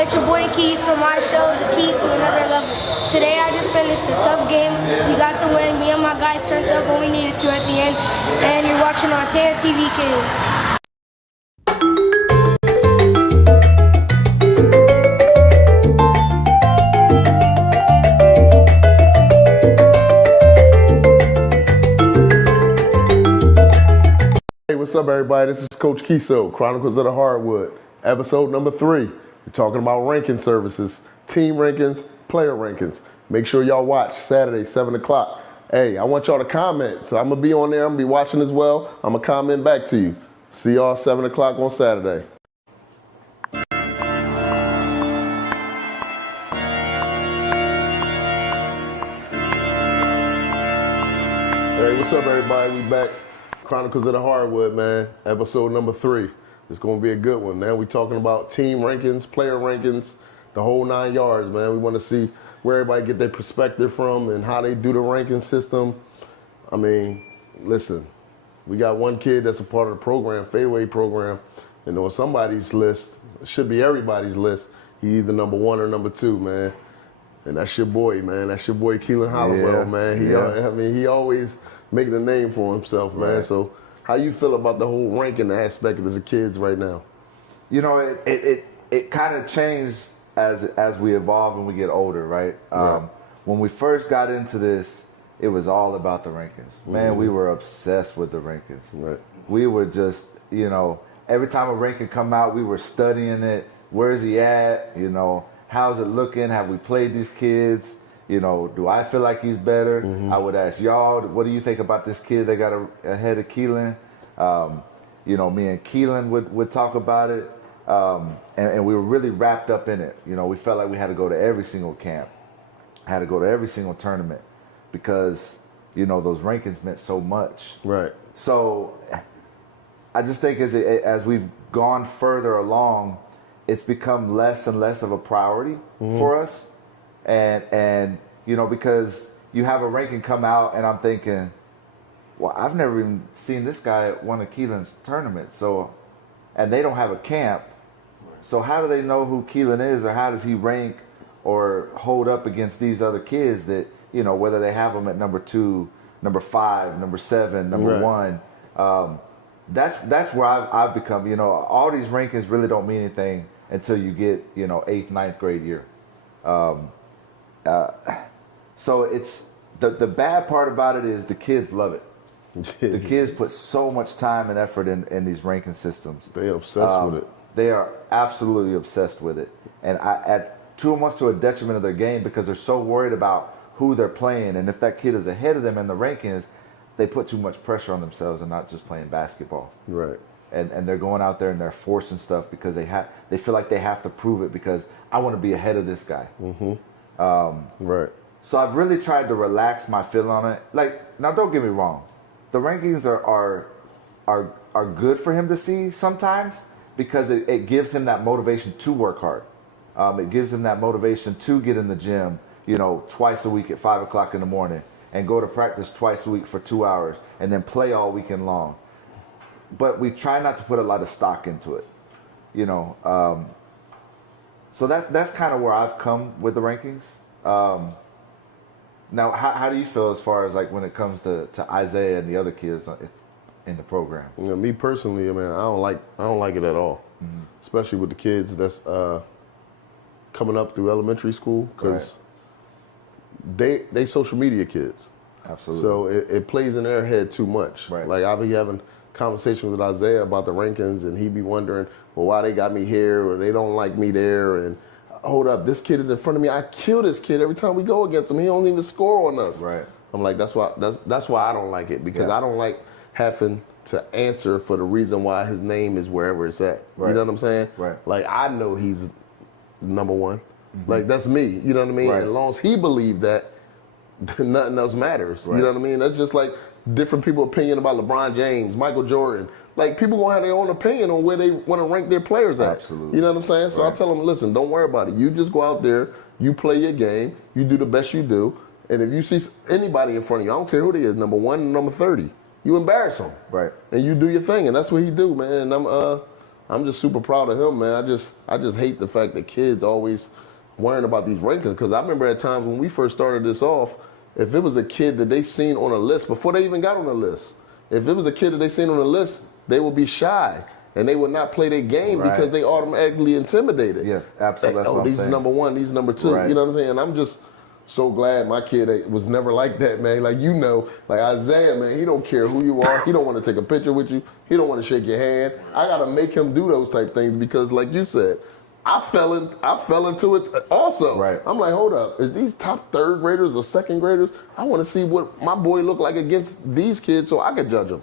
It's your boy Key from my show, The Key to Another Level. Today I just finished a tough game. We got the win. Me and my guys turned up when we needed to at the end. And you're watching on TAAN TV, kids. Hey, what's up, everybody? This is Coach Keso, Chronicles of the Hardwood, episode number 3. We're talking about ranking services, team rankings, player rankings. Make sure y'all watch Saturday, 7 o'clock. Hey, I want y'all to comment, so I'm going to be on there. I'm going to be watching as well. I'm going to comment back to you. See y'all 7 o'clock on Saturday. Hey, what's up, everybody? We back. Chronicles of the Hardwood, man. Episode number 3. It's going to be a good one, man. We're talking about team rankings, player rankings, the whole 9 yards, man. We want to see where everybody get their perspective from and how they do the ranking system. I mean, listen, we got one kid that's a part of the program, fadeaway program, and on somebody's list, it should be everybody's list, he's either number 1 or number 2, man. And that's your boy, man. That's your boy, Keelan Hollowell, man. I mean, he always making a name for himself, man. Right. So how you feel about the whole ranking aspect of the kids right now? You know, it kind of changed as we evolve and we get older, right? When we first got into this, it was all about the rankings. Man, we were obsessed with the rankings. Right. We were just, you know, every time a ranking come out, we were studying it. Where's he at? You know, how's it looking? Have we played these kids? You know, do I feel like he's better? I would ask y'all, what do you think about this kid that got ahead of Keelan? You know, me and Keelan would talk about it. And we were really wrapped up in it. You know, we felt like we had to go to every single camp, had to go to every single tournament because, you know, those rankings meant so much. Right. So I just think as we've gone further along, it's become less and less of a priority for us. And you know, because you have a ranking come out and I'm thinking, well, I've never even seen this guy at one of Keelan's tournaments. So, and they don't have a camp. So how do they know who Keelan is, or how does he rank or hold up against these other kids that, you know, whether they have him at number 2, number 5, number 7, number 1. That's where I've become, you know, all these rankings really don't mean anything until you get, you know, 8th, 9th grade year. So it's the bad part about it is the kids love it. The kids put so much time and effort in these ranking systems. They're obsessed with it. They are absolutely obsessed with it, and too much to a detriment of their game because they're so worried about who they're playing, and if that kid is ahead of them in the rankings, they put too much pressure on themselves and not just playing basketball. Right. And they're going out there and they're forcing stuff because they feel like they have to prove it because I want to be ahead of this guy. Right. So I've really tried to relax my feel on it. Like, now don't get me wrong, the rankings are good for him to see sometimes because it gives him that motivation to work hard. It gives him that motivation to get in the gym, you know, twice a week at 5 o'clock in the morning and go to practice twice a week for 2 hours and then play all weekend long. But we try not to put a lot of stock into it, you know. So that's kind of where I've come with the rankings. Now, how do you feel as far as like when it comes to Isaiah and the other kids in the program? You know, me personally, I mean, I don't like it at all, especially with the kids that's coming up through elementary school because they social media kids. Absolutely. So it plays in their head too much. Right. Like I'll be having conversations with Isaiah about the rankings, and he be wondering, well, why they got me here or they don't like me there, and hold up, this kid is in front of me. I kill this kid every time we go against him. He don't even score on us. Right. I'm like, that's why I don't like it because I don't like having to answer for the reason why his name is wherever it's at. Right. You know what I'm saying? Right. Like I know he's number 1. Like that's me. You know what I mean? Right. As long as he believes that, nothing else matters. Right. You know what I mean? That's just like different people's opinion about LeBron James, Michael Jordan. Like people gonna have their own opinion on where they want to rank their players at. Absolutely. You know what I'm saying? So I tell them, listen, don't worry about it. You just go out there, you play your game, you do the best you do, and if you see anybody in front of you, I don't care who they is, number 1, number 30, you embarrass them. Right. And you do your thing, and that's what he do, man. And I'm just super proud of him, man. I just hate the fact that kids always worrying about these rankings, because I remember at times when we first started this off, if it was a kid that they seen on a list before they even got on the list, if it was a kid that they seen on the list, they would be shy and they would not play their game because they automatically intimidated. Yeah, absolutely. Like, these is number one, these is number two. You know what I'm saying? And I'm just so glad my kid was never like that, man. Like, like Isaiah, man, he don't care who you are. He don't want to take a picture with you. He don't want to shake your hand. I got to make him do those type things because, like you said, I fell into it also. Right. I'm like, hold up, is these top third graders or second graders? I want to see what my boy look like against these kids so I can judge them.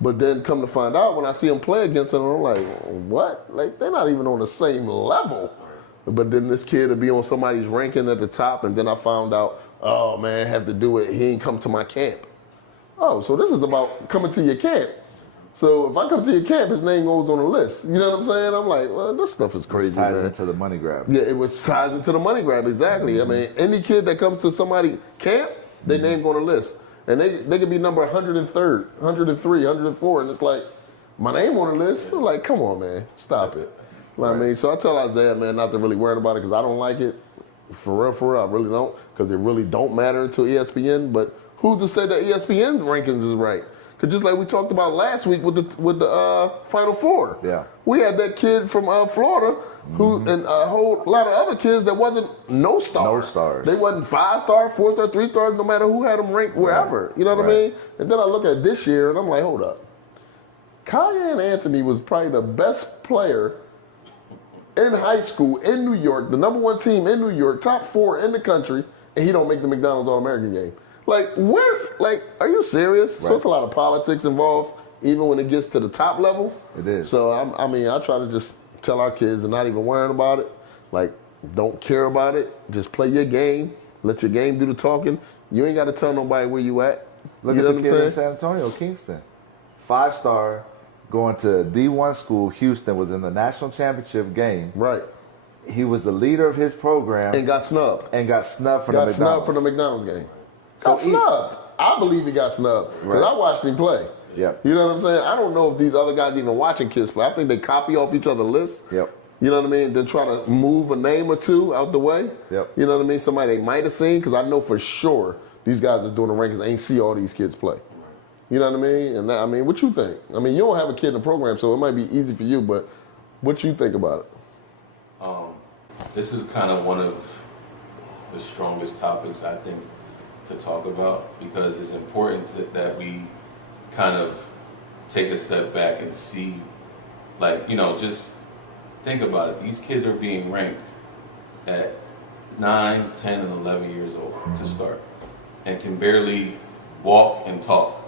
But then come to find out, when I see them play against them, I'm like, what? Like, they're not even on the same level. But then this kid will be on somebody's ranking at the top, and then I found out, oh man, have to do it. He ain't come to my camp. Oh, so this is about coming to your camp. So if I come to your camp, his name goes on the list. You know what I'm saying? I'm like, well, this stuff is crazy, man. It ties into the money grab. Yeah, it was ties into the money grab, exactly. I mean, any kid that comes to somebody's camp, their name on the list. And they could be number 103rd, 103, 104, and it's like, my name on the list? I'm like, come on, man, stop it. You know what I mean? So I tell Isaiah, man, not to really worry about it because I don't like it. For real, I really don't, because it really don't matter until ESPN. But who's to say that ESPN rankings is right? Because just like we talked about last week with the Final Four, we had that kid from Florida who and a whole lot of other kids that wasn't no stars. They wasn't 5-star, 4-star, 3-star, no matter who had them ranked wherever. You know what I mean? And then I look at this year and I'm like, hold up. Kaya Anthony was probably the best player in high school in New York, the number one team in New York, top 4 in the country, and he don't make the McDonald's All-American game. Like, are you serious? So it's a lot of politics involved, even when it gets to the top level. It is. So, I mean, I try to just tell our kids and not even worrying about it. Like, don't care about it. Just play your game. Let your game do the talking. You ain't got to tell nobody where you at. Look at the kid in San Antonio, Kingston. 5-star, going to D1 school. Houston was in the national championship game. Right. He was the leader of his program. And got snubbed. And got snubbed for the McDonald's. Got snubbed for the McDonald's game. Got snubbed. I believe he got snubbed because I watched him play. Yep. You know what I'm saying? I don't know if these other guys even watching kids play. I think they copy off each other's lists. Yep. You know what I mean? Then try to move a name or two out the way. Yep. You know what I mean? Somebody they might have seen, because I know for sure these guys that's doing the rankings ain't see all these kids play. You know what I mean? And that, I mean, what you think? I mean, you don't have a kid in the program, so it might be easy for you, but what you think about it? This is kind of one of the strongest topics, I think, to talk about, because it's important that we kind of take a step back and see, like, you know, just think about it. These kids are being ranked at 9, 10, and 11 years old to start, and can barely walk and talk.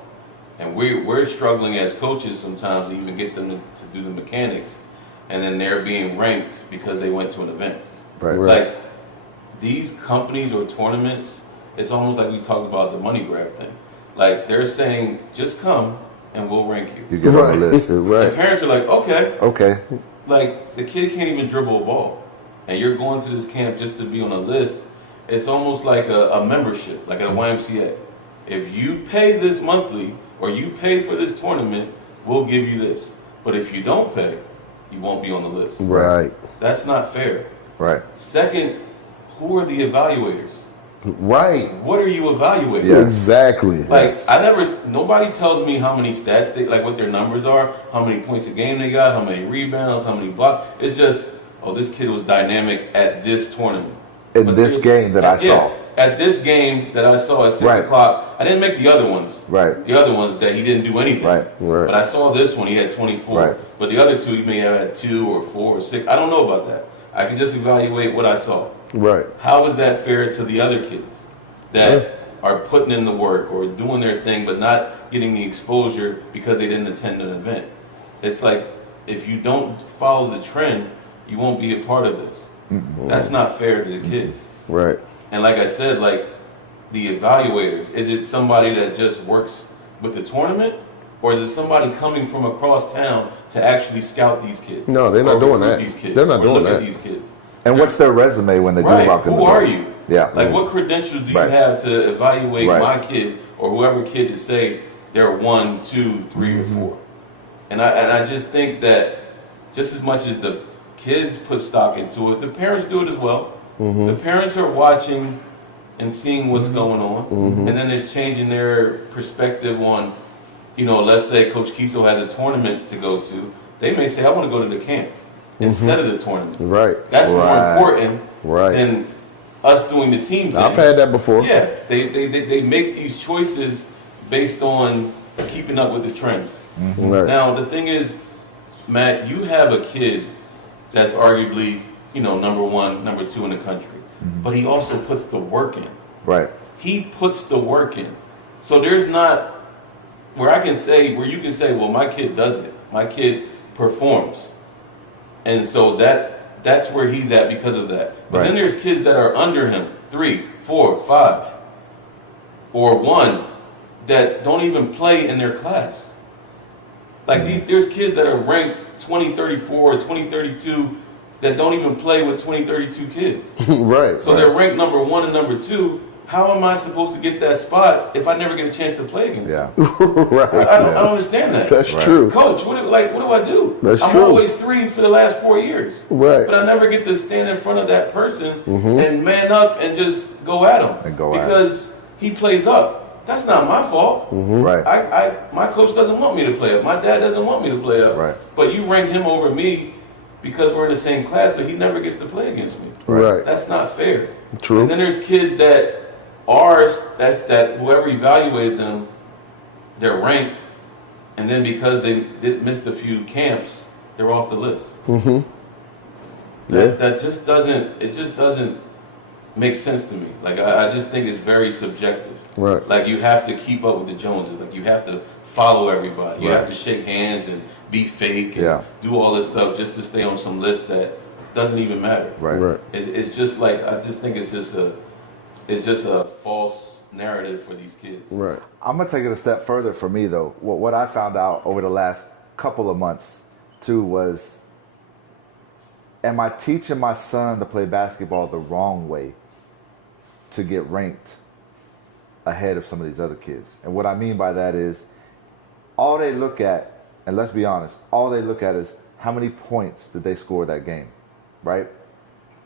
And we're struggling as coaches sometimes to even get them to do the mechanics, and then they're being ranked because they went to an event. Right. Like, these companies or tournaments, it's almost like we talked about the money grab thing. Like, they're saying, just come and we'll rank you. You get on the list. Right. And parents are like, okay. Okay. Like, the kid can't even dribble a ball, and you're going to this camp just to be on a list. It's almost like a membership, like at a YMCA. If you pay this monthly, or you pay for this tournament, we'll give you this. But if you don't pay, you won't be on the list. Right. That's not fair. Right. Second, who are the evaluators? Right. What are you evaluating? Yeah. Exactly. Like, nobody tells me how many stats like what their numbers are, how many points a game they got, how many rebounds, how many blocks. It's just, oh, this kid was dynamic at this tournament. In this game that I saw. At this game that I saw at 6 o'clock, I didn't make the other ones. Right. The other ones that he didn't do anything. Right. But I saw this one, he had 24. Right. But the other two, he may have had 2 or 4 or 6. I don't know about that. I can just evaluate what I saw. Right. How is that fair to the other kids that are putting in the work or doing their thing but not getting the exposure because they didn't attend an event? It's like, if you don't follow the trend, you won't be a part of this. Mm-hmm. That's not fair to the kids. Right. And like I said, like, the evaluators, is it somebody that just works with the tournament, or is it somebody coming from across town to actually scout these kids? No, they're not doing that. These kids, they're not doing look that. At these kids. And what's their resume when they do walk in the door? Who are you? Yeah. Like, what credentials do you have to evaluate my kid or whoever kid to say they're 1, 2, 3, or 4? And I just think that just as much as the kids put stock into it, the parents do it as well. The parents are watching and seeing what's going on, and then it's changing their perspective on, let's say Coach Keso has a tournament to go to. They may say, I want to go to the camp instead of the tournament. Right. That's more important than us doing the team thing. I've had that before. Yeah, they make these choices based on keeping up with the trends. Right. Now, the thing is, Matt, you have a kid that's arguably, number 1, number 2 in the country. But he also puts the work in. Right. He puts the work in. So there's not where you can say, well, my kid does it. My kid performs. And so that's where he's at because of that. But then there's kids that are under him, 3, 4, 5, or 1 that don't even play in their class. Like there's kids that are ranked 2034 or 2032 that don't even play with 2032 kids. Right. So they're ranked number 1 and number 2. How am I supposed to get that spot if I never get a chance to play against them? Right. I don't understand that. That's true. Coach, what do I do? That's I'm true. always 3 for the last 4 years. Right. But I never get to stand in front of that person and man up and just go at him. Because he plays up. That's not my fault. Right. My coach doesn't want me to play up. My dad doesn't want me to play up. Right. But you rank him over me because we're in the same class, but he never gets to play against me. Right. That's not fair. True. And then there's kids that whoever evaluated them, they're ranked, and then because they missed a few camps, they're off the list. That just doesn't make sense to me. Like I just think it's very subjective. Right. Like you have to keep up with the Joneses. Like you have to follow everybody. You have to shake hands and be fake and do all this stuff just to stay on some list that doesn't even matter. Right. It's just like I just think it's just a false narrative for these kids. Right. I'm gonna take it a step further for me though. What I found out over the last couple of months too was, am I teaching my son to play basketball the wrong way to get ranked ahead of some of these other kids? And what I mean by that is, all they look at, and let's be honest, all they look at is how many points did they score that game, right?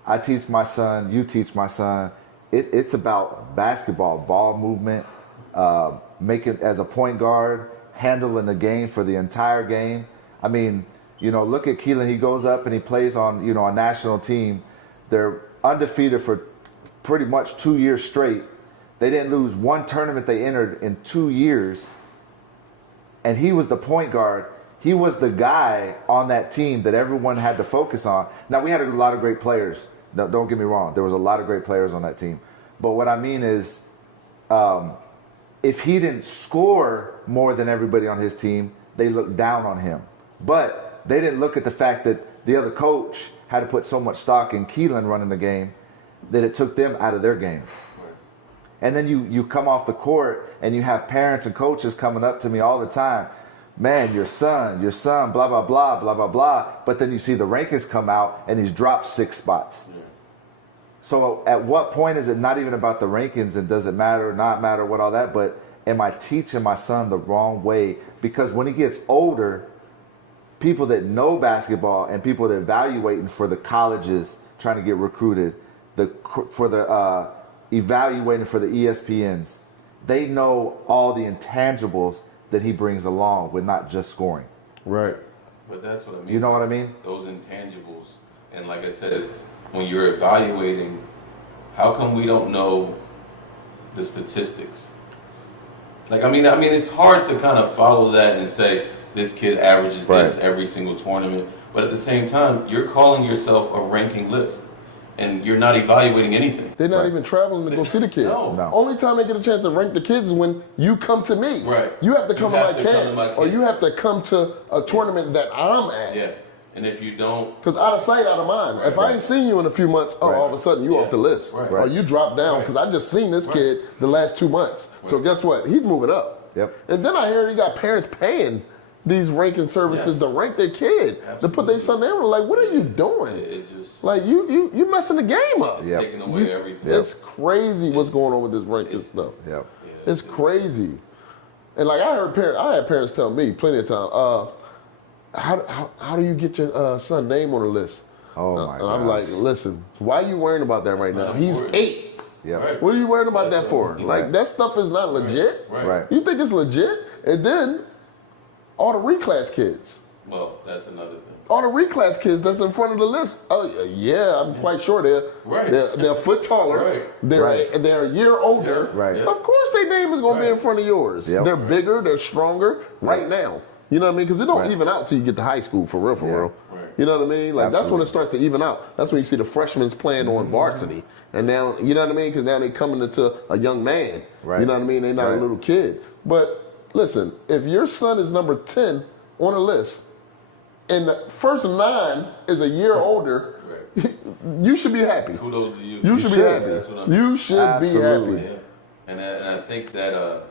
I teach my son, you teach my son. It's about basketball, ball movement, making as a point guard, handling the game for the entire game. I mean, look at Keelan. He goes up and he plays on, a national team. They're undefeated for pretty much 2 years straight. They didn't lose one tournament they entered in 2 years. And he was the point guard. He was the guy on that team that everyone had to focus on. Now, we had a lot of great players. Don't get me wrong. There was a lot of great players on that team. But what I mean is, if he didn't score more than everybody on his team, they looked down on him. But they didn't look at the fact that the other coach had to put so much stock in Keelan running the game that it took them out of their game. And then you come off the court and you have parents and coaches coming up to me all the time. Man, your son, blah, blah, blah, blah, blah, blah. But then you see the rankings come out and he's dropped 6 spots. So at what point is it not even about the rankings and does it matter, not matter, what all that, but am I teaching my son the wrong way? Because when he gets older, people that know basketball and people that are evaluating for the colleges trying to get recruited, evaluating for the ESPNs, they know all the intangibles that he brings along with not just scoring. Right. But that's what I mean. You know what I mean? Those intangibles. And like I said, when you're evaluating, how come we don't know the statistics? Like, I mean, it's hard to kind of follow that and say this kid averages this every single tournament. But at the same time, you're calling yourself a ranking list. And you're not evaluating anything. They're not even traveling to go see the kids. No. Only time they get a chance to rank the kids is when you come to me. Right. You have to come to my camp, or you have to come to a tournament that I'm at. Yeah. And if you don't... Because out of sight, out of mind. If I ain't seen you in a few months, all of a sudden you off the list. Or you drop down, because I just seen this kid the last 2 months. So guess what? He's moving up. Yep. And then I hear you got parents paying these ranking services to rank their kid, to put their son there. Like, what are you doing? It just... Like, you messing the game up. Taking away everything. It's crazy what's going on with this ranking stuff. Yep. It's crazy. And like I had parents tell me plenty of time, how do you get your son's name on the list? Oh my And I'm like, gosh. listen, why are you worrying about that right now? He's 8. Yeah. Right. What are you worried about that for? Right. Like, that stuff is not legit. Right. You think it's legit? And then all the reclass kids. Well, that's another thing. All the reclass kids that's in front of the list. Oh yeah, I'm quite sure they're a foot taller. Right. They're a year older. Yeah. Right. Of course, their name is gonna be in front of yours. Yep. They're bigger. They're stronger right now. You know what I mean? Because it don't Right. even out till you get to high school for real. Right. You know what I mean? Like that's when Absolutely. it starts to even out. That's when you see the freshmen playing on varsity, and now you know what I mean? Because now they coming into a young man. Right. You know what I mean? They're not Right. a little kid. But listen, if your son is number 10 on the list, and the first 9 is a year older, Right. you should be happy. Kudos to you. You should be should. happy. That's what I'm You should Absolutely. be happy. Yeah, and I think that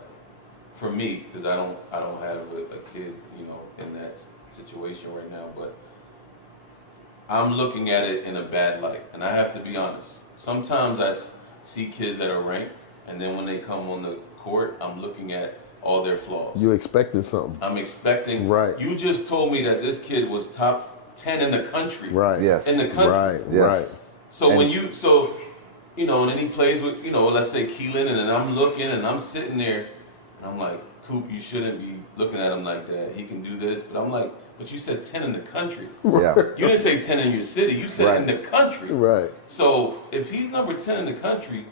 for me, because I don't have a kid, you know, in that situation right now, but I'm looking at it in a bad light, and I have to be honest. Sometimes I see kids that are ranked, and then when they come on the court, I'm looking at all their flaws. You expected something. I'm expecting. Right. You just told me that this kid was top 10 in the country. Right. Yes. In the country. Right. Yes. Right. So when you know, and then he plays with, you know, let's say Keelan, and then I'm looking and I'm sitting there, and I'm like, Coop, you shouldn't be looking at him like that. He can do this, but I'm like, but you said 10 in the country. Yeah. You didn't say 10 in your city. You said Right. in the country. Right. So if he's number 10 in the country,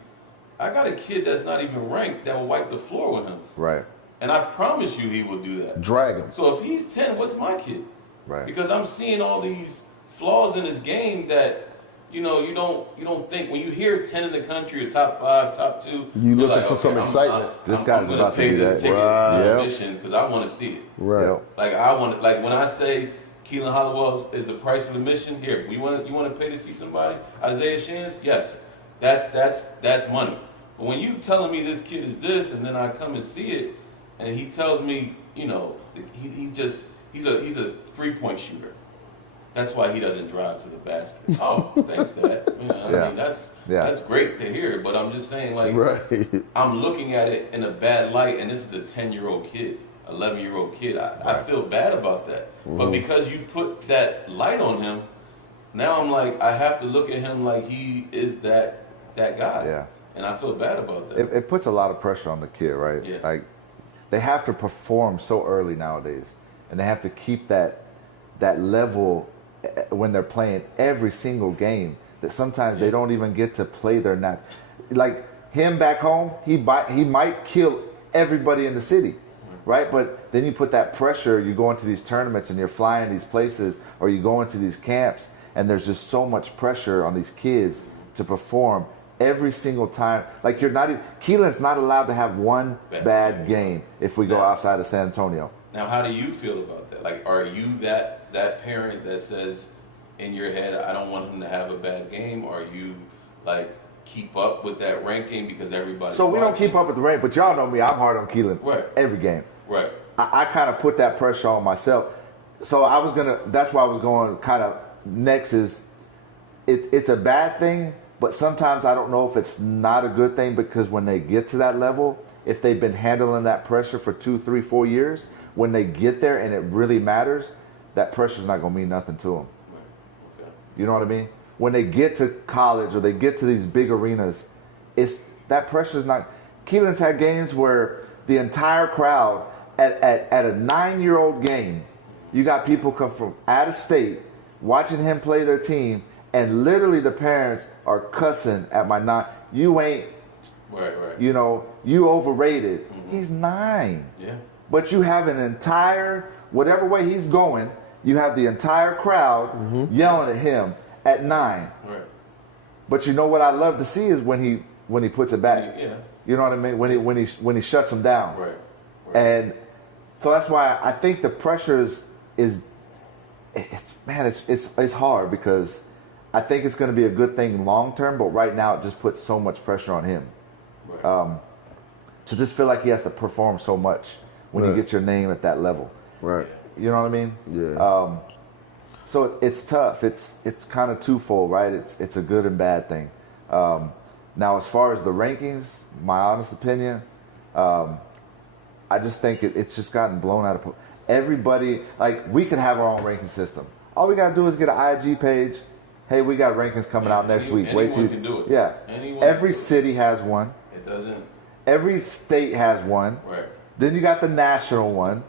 I got a kid that's not even ranked that will wipe the floor with him. Right. And I promise you he will do that. Drag him. So if he's 10, what's my kid? Right. Because I'm seeing all these flaws in his game that, you know, you don't think when you hear 10 in the country or top 5, top 2, You you're looking like, for some okay, excitement. This guy's I'm gonna about to pay do this that. ticket Right. Yep. admission because I want to see it. Right. Yep. Like I want, like when I say Keelan Hollowell is the price of admission, here you want to pay to see somebody? Isaiah Shans, yes, that's money. But when you telling me this kid is this, and then I come and see it, and he tells me, you know, he's a 3-point shooter. That's why he doesn't drive to the basket. Oh, thanks, Dad. You know, Yeah. I mean, that's great to hear. But I'm just saying, like, Right. I'm looking at it in a bad light, and this is a 10-year-old kid, 11-year-old kid. I feel bad about that. But because you put that light on him, now I'm like, I have to look at him like he is that guy. Yeah. And I feel bad about that. It puts a lot of pressure on the kid, right? Yeah. Like they have to perform so early nowadays, and they have to keep that level when they're playing every single game. That sometimes they don't even get to play their not. Like him back home, he might kill everybody in the city, right? But then you put that pressure. You go into these tournaments and you're flying these places, or you go into these camps, and there's just so much pressure on these kids to perform every single time. Like Keelan's not allowed to have one bad game if we go Now- outside of San Antonio. Now, how do you feel about that? Like, are you that parent that says in your head, I don't want him to have a bad game? Or you like keep up with that ranking because everybody? So we don't keep up with the rank, but y'all know me. I'm hard on Keelan Right. every game. Right. I kind of put that pressure on myself. So that's why I was going kind of next is it's a bad thing, but sometimes I don't know if it's not a good thing, because when they get to that level, if they've been handling that pressure for 2, 3, 4 years, when they get there and it really matters, that pressure's not going to mean nothing to them. Right. Okay. You know what I mean? When they get to college or they get to these big arenas, that pressure's not. Keelan's had games where the entire crowd at a 9-year-old game, you got people come from out of state watching him play their team, and literally the parents are cussing at my 9. You ain't, Right. you know, you overrated. He's 9. Yeah. But you have an entire, whatever way he's going, you have the entire crowd yelling at him at 9. Right. But you know what I love to see is when he puts it back. Yeah. You know what I mean? When he shuts him down. Right. And so that's why I think the pressure is it's hard, because I think it's going to be a good thing long term, but right now it just puts so much pressure on him. Right. To just feel like he has to perform so much when you get your name at that level. Right. You know what I mean? Yeah. So it's tough. It's kind of twofold, right? It's a good and bad thing. Now, as far as the rankings, my honest opinion, I just think it's just gotten blown out of. everybody, like we could have our own ranking system. All we gotta do is get an IG page. Hey, we got rankings coming out next week. Anyone can do it. Yeah. Anyone Every city has one. It doesn't. Every state has one. Right. Then you got the national one.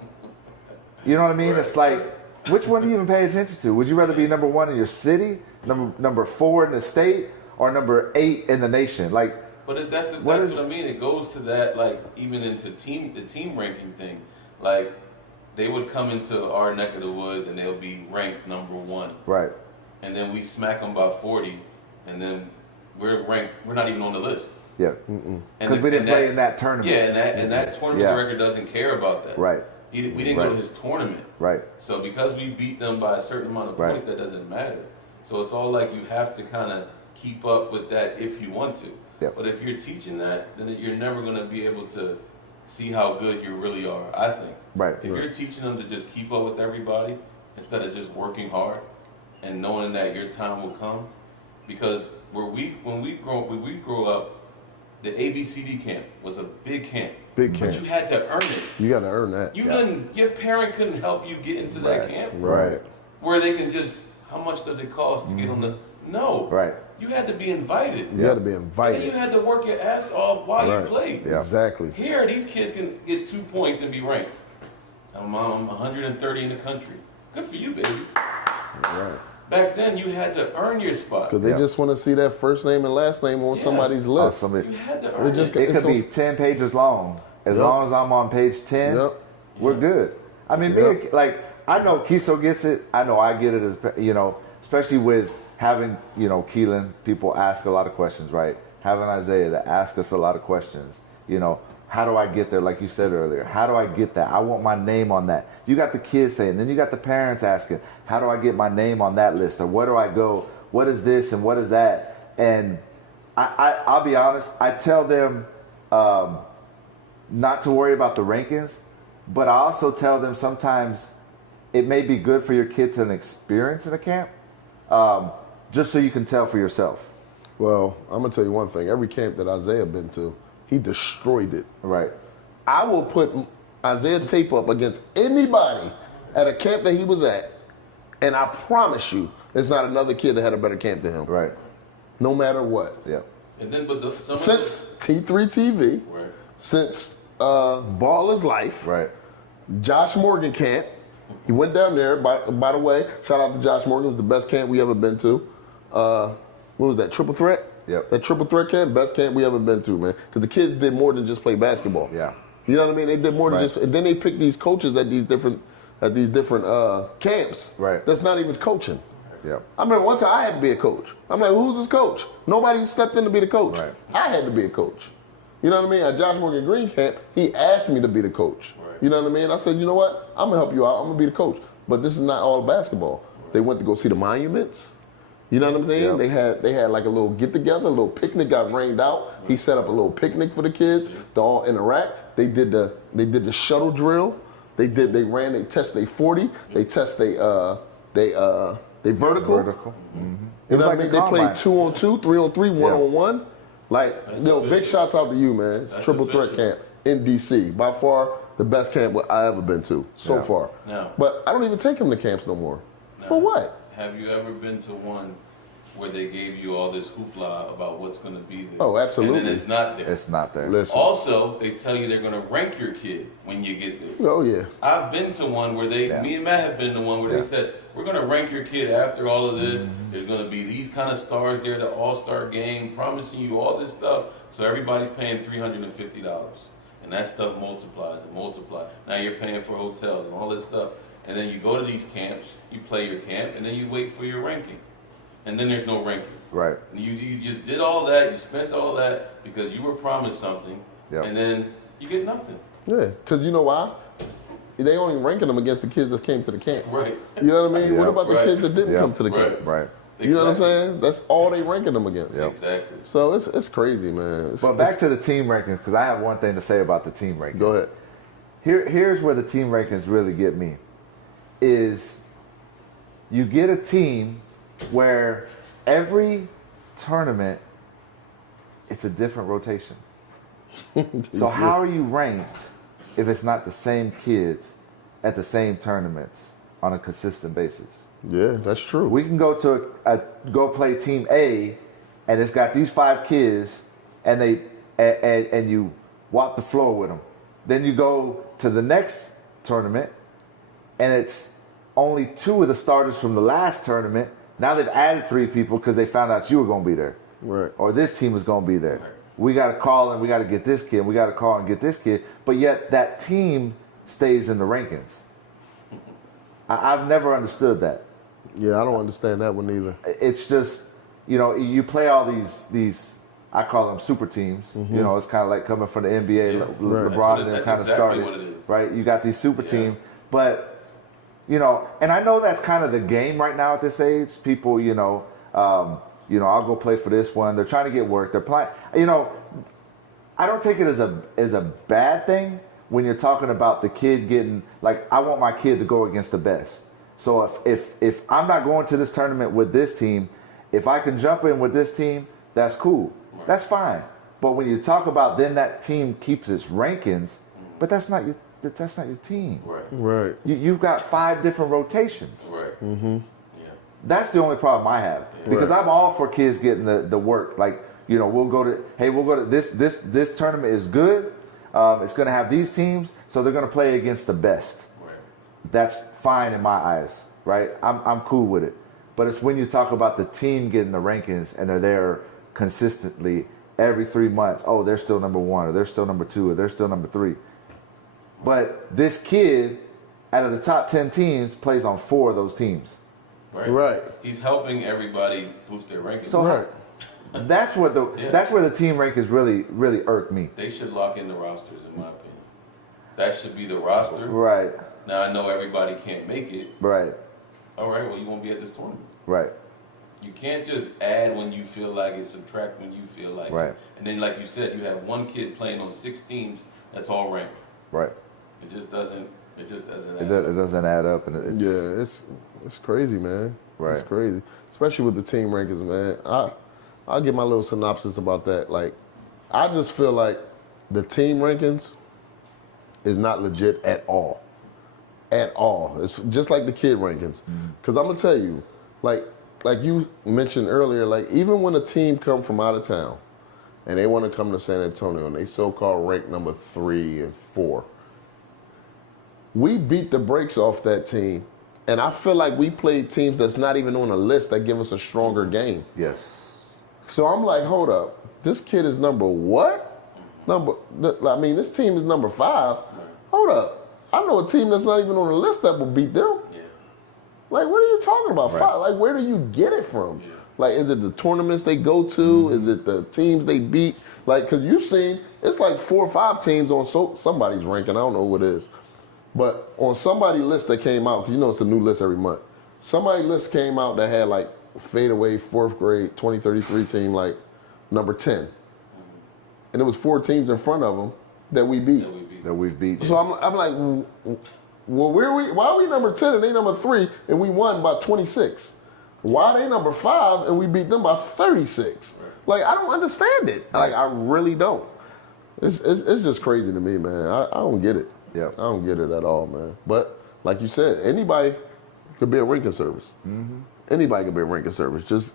You know what I mean? Right. It's like, which one do you even pay attention to? Would you rather be number 1 in your city, number 4 in the state, or number 8 in the nation? Like, but that's what I mean. It goes to that, like, even into the team ranking thing. Like, they would come into our neck of the woods and they'll be ranked number 1. Right. And then we smack them by 40, and then we're ranked. We're not even on the list. Yeah. Because we didn't play in that tournament. Yeah, and that tournament record doesn't care about that. Right. We didn't go to his tournament. Right. So because we beat them by a certain amount of points, that doesn't matter. So it's all like you have to kind of keep up with that if you want to. Yep. But if you're teaching that, then you're never going to be able to see how good you really are, I think. Right. If you're teaching them to just keep up with everybody instead of just working hard and knowing that your time will come, because when we grow up, the ABCD camp was a big camp. Big camp. But you had to earn it. You got to earn that. Your parent couldn't help you get into that camp. Right. Where they can just, how much does it cost to get on the, no. Right. You had to be invited. You had to be invited. And you had to work your ass off while you played. Yeah. Exactly. Here, these kids can get 2 points and be ranked. I'm 130 in the country. Good for you, baby. Right. Back then, you had to earn your spot. Because they just want to see that first name and last name on somebody's list. You had to earn it. It could be 10 pages long. As long as I'm on page 10, we're good. I mean, I know Keso gets it. I know I get it, as especially with having, Keelan, people ask a lot of questions, right? Having Isaiah that ask us a lot of questions. How do I get there? Like you said earlier, how do I get that? I want my name on that. You got the kids saying, then you got the parents asking, how do I get my name on that list? Or where do I go? What is this and what is that? And I'll be honest, I tell them not to worry about the rankings, but I also tell them sometimes it may be good for your kid to an experience in a camp, just so you can tell for yourself. Well, I'm going to tell you one thing. Every camp that Isaiah been to, he destroyed it. Right. I will put Isaiah tape up against anybody at a camp that he was at, and I promise you, there's not another kid that had a better camp than him. Right. No matter what. Yeah. And then, but since T3 TV, since Ball is Life, Josh Morgan camp, he went down there. By the way, shout out to Josh Morgan. It was the best camp we ever been to. What was that? Triple Threat. Yep. That triple threat camp, best camp we ever been to, man. Because the kids did more than just play basketball. Yeah. You know what I mean? They did more than just. And then they picked these coaches at these different camps. Right. That's not even coaching. Yeah. I remember one time I had to be a coach. I'm like, who's this coach? Nobody stepped in to be the coach. Right. I had to be a coach. You know what I mean? At Josh Morgan Green camp, he asked me to be the coach. Right. You know what I mean? I said, you know what? I'm gonna help you out. I'm gonna be the coach. But this is not all basketball. They went to go see the monuments. You know what I'm saying? Yep. They had like a little get together, a little picnic got rained out. He set up a little picnic for the kids to all interact. They did the shuttle drill. They test they 40. They test they vertical. Mm-hmm. You know what I mean? They played 2-on-2, 3-on-3, 1-on-1. Like, big shouts out to you, man. It's Triple Threat Camp in DC. By far the best camp I ever been to so far. No. But I don't even take him to camps no more. No. For what? Have you ever been to one where they gave you all this hoopla about what's going to be there? Oh, absolutely. And then it's not there. It's not there. Listen. Also, they tell you they're going to rank your kid when you get there. Oh, yeah. I've been to one where me and Matt have been to one where they said, we're going to rank your kid after all of this. Mm-hmm. There's going to be these kind of stars there, the all-star game, promising you all this stuff. So everybody's paying $350. And that stuff multiplies and multiplies. Now you're paying for hotels and all this stuff. And then you go to these camps, you play your camp, and then you wait for your ranking. And then there's no ranking. Right. And you just did all that, you spent all that because you were promised something, and then you get nothing. Yeah, because you know why? They only ranking them against the kids that came to the camp. Right. You know what I mean? Yeah, what about the kids that didn't come to the camp? Right. You know what I'm saying? That's all they ranking them against. Yep. Exactly. So it's crazy, man. But back to the team rankings, because I have one thing to say about the team rankings. Go ahead. Here's where the team rankings really get me. Is you get a team where every tournament it's a different rotation. So how are you ranked if it's not the same kids at the same tournaments on a consistent basis. Yeah, that's true. We can go to go play Team A, and it's got these 5 kids, and and you walk the floor with them. Then you go to the next tournament, and it's only 2 of the starters from the last tournament. Now they've added 3 people because they found out you were going to be there, Right. or this team was going to be there. We got to call and we got to get this kid. We got to call and get this kid. But yet that team stays in the rankings. I've never understood that. Yeah, I don't understand that one either. It's just, you play all these I call them super teams. It's kind of like coming from the NBA. LeBron and them kind of started, what it is. right? You got these super teams, but and I know that's kind of the game right now at this age. People, I'll go play for this one. They're trying to get work. They're playing. I don't take it as a bad thing when you're talking about the kid getting, like, I want my kid to go against the best. So if I'm not going to this tournament with this team, if I can jump in with this team, that's cool. Right. That's fine. But when you talk about then that team keeps its rankings, but that's not your team. Right. Right. You've got 5 different rotations. Right. Yeah. That's the only problem I have, because I'm all for kids getting the work. Like, we'll go to this tournament is good. It's going to have these teams, so they're going to play against the best. Right. That's fine in my eyes, right? I'm cool with it. But it's when you talk about the team getting the rankings and they're there consistently every 3 months. Oh, they're still number 1, or they're still number 2, or they're still number 3. But this kid, out of the top 10 teams, plays on 4 of those teams. Right. He's helping everybody boost their rankings. So that's where the team rankings really irk me. They should lock in the rosters, in my opinion. That should be the roster. Right. Now, I know everybody can't make it. Right. All right, well, you won't be at this tournament. Right. You can't just add when you feel like it, subtract when you feel like it. And then, like you said, you have one kid playing on 6 teams that's all ranked. Right. It just doesn't add up. It doesn't add up, and it's crazy, man. Right. It's crazy, especially with the team rankings, man. I'll give my little synopsis about that. Like, I just feel like the team rankings is not legit at all. At all. It's just like the kid rankings. Because I'm going to tell you, like you mentioned earlier, like, even when a team come from out of town and they want to come to San Antonio and they so-called rank number 3 and 4, we beat the brakes off that team. And I feel like we played teams that's not even on a list that give us a stronger game. Yes. So I'm like, hold up. This kid is number what? This team is number 5. Hold up. I know a team that's not even on the list that will beat them. Yeah. Like, what are you talking about? Right. 5? Like, where do you get it from? Yeah. Like, is it the tournaments they go to? Is it the teams they beat? Like, because you've seen, it's like 4 or 5 teams on somebody's ranking. I don't know who it is. But on somebody's list that came out, because it's a new list every month. Somebody's list came out that had, like, fadeaway 4th grade 2033 team, like, number 10. And it was 4 teams in front of them that we beat. That we've beat. So I'm like, well, why are we number 10 and they number 3 and we won by 26? Why are they number 5 and we beat them by 36? Right. Like, I don't understand it. Like, I really don't. It's just crazy to me, man. I don't get it. Yeah. I don't get it at all, man. But like you said, anybody could be a ranking service. Anybody could be a ranking service. Just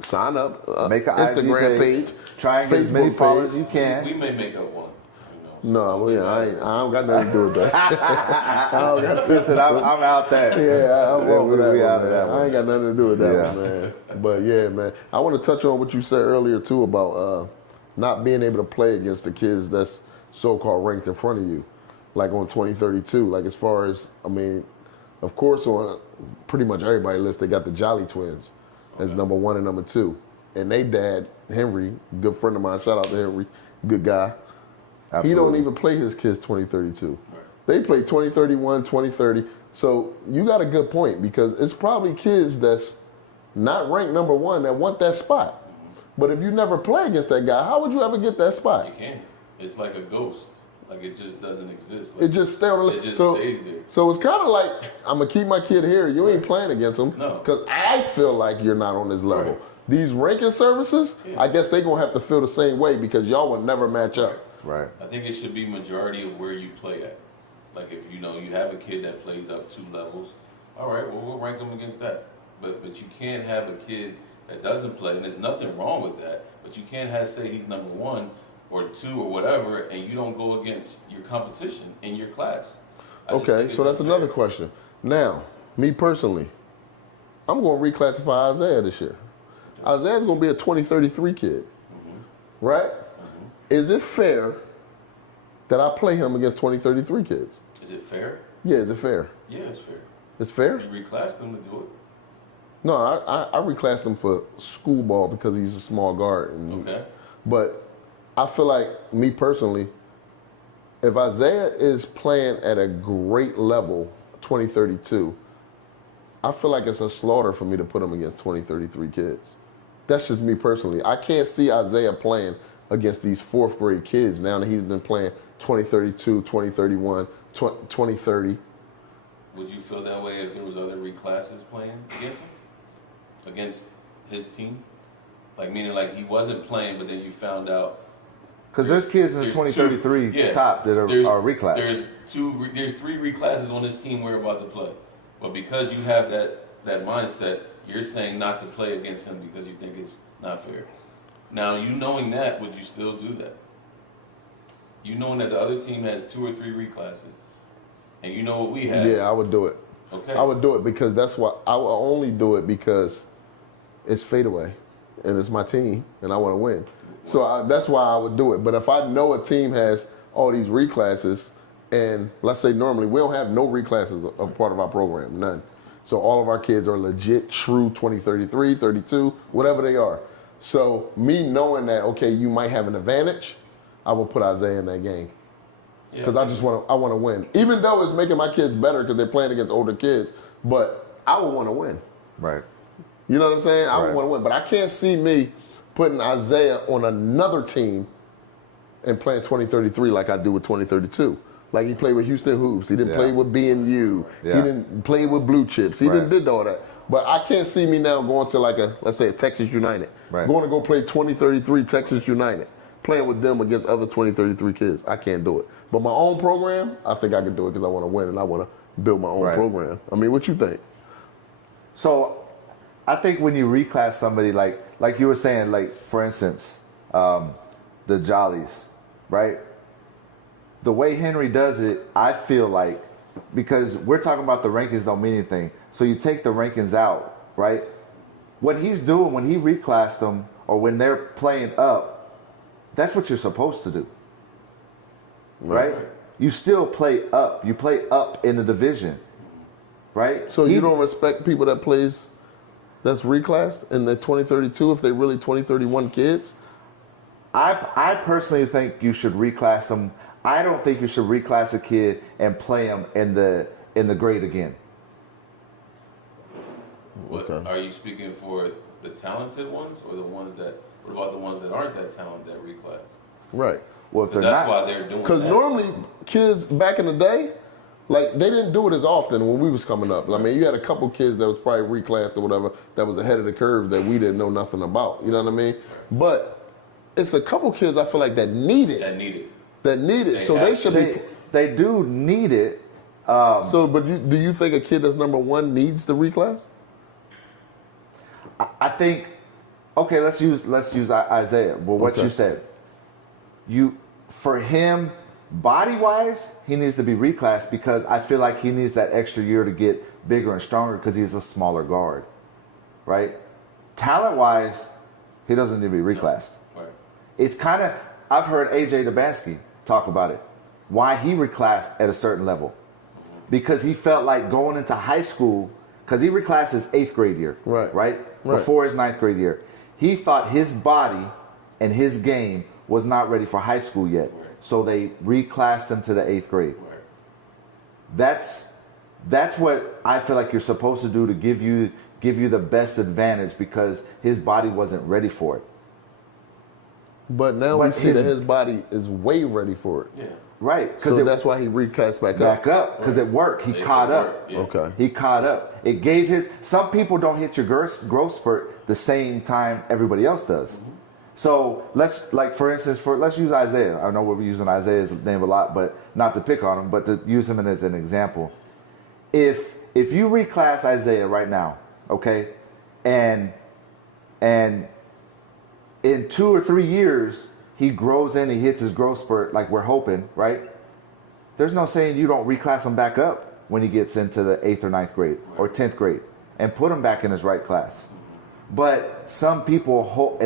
sign up, make an Instagram page, try and get as many followers as you can. We may make up one. No, well, yeah, I don't got nothing to do with that. Listen, I'm out there. Yeah, I'm over that. We One, out of that man. one. I ain't got nothing to do with that one, man. But yeah, man, I want to touch on what you said earlier too about not being able to play against the kids that's so-called ranked in front of you, like on 2032. Like, as far as, of course, on pretty much everybody's list, they got the Jolly Twins as number 1 and number 2, and they dad Henry, good friend of mine. Shout out to Henry, good guy. Absolutely. He don't even play his kids 2032. Right. They play 2031, 2030. So you got a good point, because it's probably kids that's not ranked number 1 that want that spot. But if you never play against that guy, how would you ever get that spot? You can't. It's like a ghost. Like, it just doesn't exist. Like, it just stays on the list. It just stays there. So it's kind of like, I'm going to keep my kid here. You ain't playing against him. No. Because I feel like you're not on this level. Right. These ranking services, I guess they're going to have to feel the same way, because y'all will never match up. Right. I think it should be majority of where you play at. Like if you have a kid that plays up 2 levels, all right, well we'll rank them against that. But you can't have a kid that doesn't play, and there's nothing wrong with that. But you can't say he's number 1 or 2 or whatever, and you don't go against your competition in your class. Okay, so that's another question. Now, me personally, I'm going to reclassify Isaiah this year. Isaiah's going to be a 2033 kid, right? Is it fair that I play him against 2033 kids? Is it fair? Yeah, is it fair? Yeah, it's fair. It's fair? You reclass them to do it. No, I reclassed him for school ball because he's a small guard. Okay. But I feel like, me personally, if Isaiah is playing at a great level, 2032, I feel like it's a slaughter for me to put him against 2033 kids. That's just me personally. I can't see Isaiah playing against these 4th grade kids now that he's been playing 2032, 2031, 2030. Would you feel that way if there was other reclasses playing against him? Against his team? Like, meaning like he wasn't playing, but then you found out. Because there's kids in the 2033 top that are reclassed. There's 3 reclasses on this team we're about to play. But because you have that mindset, you're saying not to play against him because you think it's not fair. Now, you knowing that, would you still do that? You knowing that the other team has 2 or 3 reclasses, and you know what we have. Yeah, I would do it. Okay. I would do it because that's why I will only do it because it's fadeaway, and it's my team, and I want to win. So that's why I would do it. But if I know a team has all these reclasses, and let's say normally we don't have no reclasses a part of our program, none. So all of our kids are legit, true 2033, 32, whatever they are. So me knowing that, okay, you might have an advantage, I will put Isaiah in that game. Because I want to win. Even though it's making my kids better because they're playing against older kids, but I would want to win. Right. You know what I'm saying? I would want to win. But I can't see me putting Isaiah on another team and playing 2033 like I do with 2032. Like he played with Houston Hoops. He didn't play with B&U. Yeah. He didn't play with Blue Chips. He did all that. But I can't see me now going to like let's say a Texas United. Right. Going to go play 2033 Texas United. Playing with them against other 2033 kids. I can't do it. But my own program, I think I can do it because I want to win and I want to build my own program. I mean, what you think? So I think when you reclass somebody, like you were saying, like for instance, the Jollies, right? The way Henry does it, I feel like, because we're talking about the rankings don't mean anything. So you take the rankings out, right? What he's doing when he reclassed them or when they're playing up, that's what you're supposed to do, right? You still play up. You play up in the division, right? So you don't respect people that plays that's reclassed in the 2032 if they really 2031 kids? I personally think you should reclass them. I don't think you should reclass a kid and play him in the grade again. What, are you speaking for the talented ones or the ones that? What about the ones that aren't that talented that reclass? Right. Well, if they're that's not, why they're doing that. Because normally kids back in the day, like they didn't do it as often when we was coming up. I mean, you had a couple kids that was probably reclassed or whatever that was ahead of the curve that we didn't know nothing about. You know what I mean? But it's a couple kids I feel like that need it. So they should be. They do need it. But do you think a kid that's number 1 needs the reclass? I think. Okay, let's use Isaiah. Well, what you said. For him, body wise, he needs to be reclassed because I feel like he needs that extra year to get bigger and stronger because he's a smaller guard, right? Talent wise, he doesn't need to be reclassed. Right. It's kind of. I've heard AJ Dabansky talk about it. Why he reclassed at a certain level. Because he felt like going into high school, because he reclassed his 8th grade year. Right? Before his 9th grade year. He thought his body and his game was not ready for high school yet. So they reclassed him to the 8th grade. That's what I feel like you're supposed to do to give you the best advantage because his body wasn't ready for it. But now we see that his body is way ready for it. Yeah. Right. So that's why he reclassed back up. Because it worked. He caught up. Yeah. Okay. He caught up. It gave some people don't hit your growth spurt the same time everybody else does. So for instance, let's use Isaiah. I know we're using Isaiah's name a lot, but not to pick on him, but to use him as an example. If you reclass Isaiah right now, okay, and in 2 or 3 years he grows in, he hits his growth spurt like we're hoping, right? There's no saying you don't reclass him back up when he gets into the 8th or 9th grade or 10th grade and put him back in his right class. But some people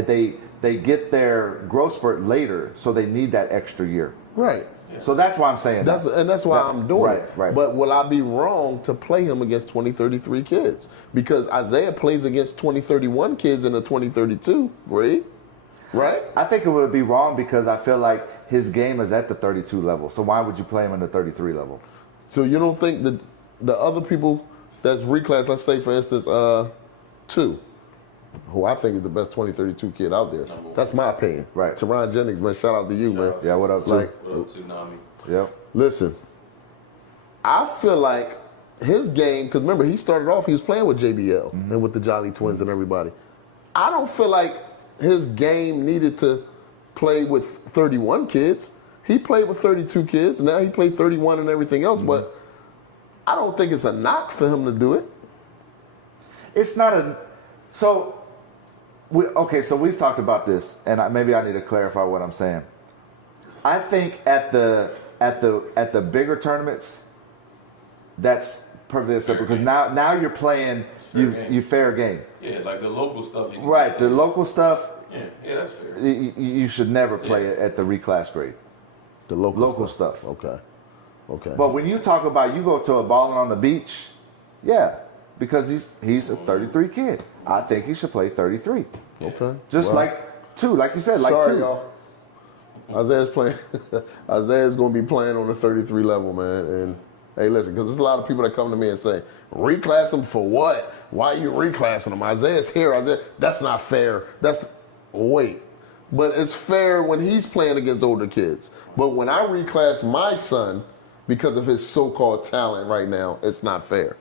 they get their growth spurt later, so they need that extra year. Right. So that's why I'm saying That's why I'm doing it. Right. But will I be wrong to play him against 2033 kids? Because Isaiah plays against 2031 kids in the 2032 grade, right? I think it would be wrong because I feel like his game is at the 32 level. So why would you play him in the 33 level? So you don't think that the other people that's reclassed, let's say for instance, 2, who I think is the best 2032 kid out there. That's my opinion. Right. Teron Jennings, man, shout out to you, man. Yeah, what up, too? What up to Nami? Yep. Listen, I feel like his game, because remember, he started off, he was playing with JBL and with the Jolly Twins and everybody. I don't feel like his game needed to play with 31 kids. He played with 32 kids, and now he played 31 and everything else, but I don't think it's a knock for him to do it. It's not a... So we've talked about this, and maybe I need to clarify what I'm saying. I think at the bigger tournaments, that's perfectly simple because now you're playing you fair game. Yeah, like the local stuff. Right, the local stuff. Yeah, that's fair. You should never play it at the reclass grade. The local stuff. Okay. But when you talk about you go to a balling on the beach, yeah, because he's a 33 kid. I think he should play 33. Okay. Just like 2, like you said, like sorry, 2. Y'all. Isaiah's playing. Isaiah's going to be playing on the 33 level, man. And hey, listen, because there's a lot of people that come to me and say, reclass him for what? Why are you reclassing him? Isaiah's here. Isaiah, that's not fair. Wait. But it's fair when he's playing against older kids. But when I reclass my son because of his so-called talent right now, it's not fair.